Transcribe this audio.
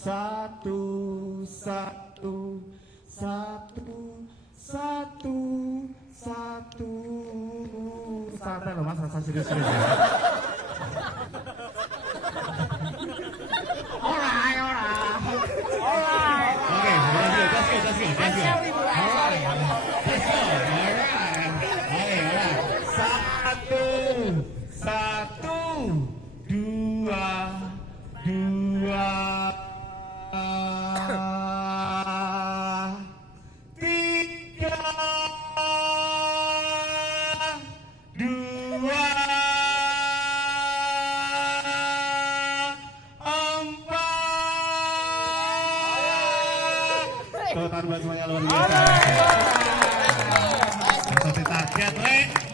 Satu, satu, satu, satu, satu. Santai loh mas, rasa serius-serius ya. Alright. Okay, that's good. Alright. Satu, dua, tiga, dua, empat. Tepuk tangan buat semuanya luar biasa. Seperti target, Rek.